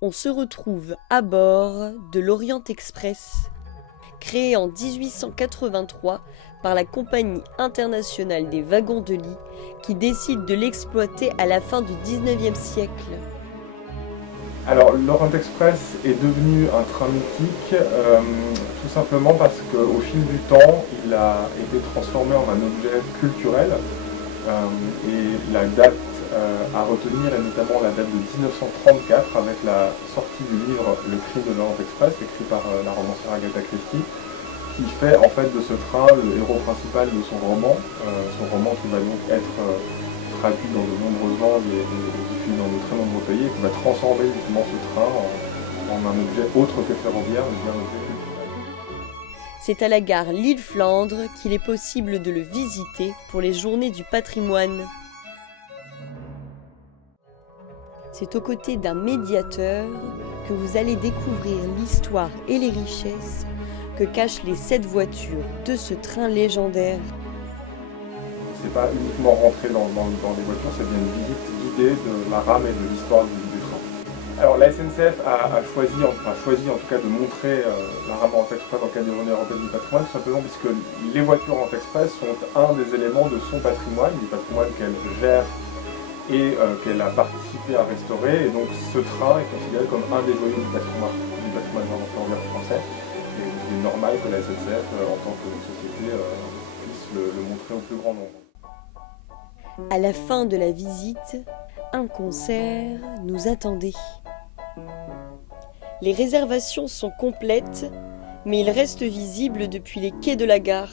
on se retrouve à bord de l'Orient Express, créé en 1883 par la Compagnie internationale des wagons de lit qui décide de l'exploiter à la fin du 19e siècle. Alors, l'Orient Express est devenu un train mythique tout simplement parce qu'au fil du temps, il a été transformé en un objet culturel et la date à retenir est notamment la date de 1934 avec la sortie du livre Le Crime de l'Orient Express, écrit par la romancière Agatha Christie, qui fait en fait de ce train le héros principal de son roman qui va donc être traduit dans de nombreuses langues et diffusé dans de très nombreux pays, et qui va transformer justement ce train en un objet autre que ferroviaire, mais bien un objet culturel. C'est à la gare Lille-Flandre qu'il est possible de le visiter pour les journées du patrimoine. C'est aux côtés d'un médiateur que vous allez découvrir l'histoire et les richesses que cachent les 7 voitures de ce train légendaire. C'est pas uniquement rentrer dans les voitures, c'est bien une visite guidée de la rame et de l'histoire du train. Alors la SNCF a choisi en tout cas de montrer la rame Orient Express dans le cadre des Journées européennes du patrimoine, tout simplement puisque les voitures Orient Express sont un des éléments de son patrimoine, du patrimoine qu'elle gère et qu'elle a participé à restaurer. Et donc ce train est considéré comme un des joyaux du patrimoine ferroviaire français. Et il est normal que la SNCF, en tant que société, puisse le montrer au plus grand nombre. À la fin de la visite, un concert nous attendait. Les réservations sont complètes, mais il reste visible depuis les quais de la gare.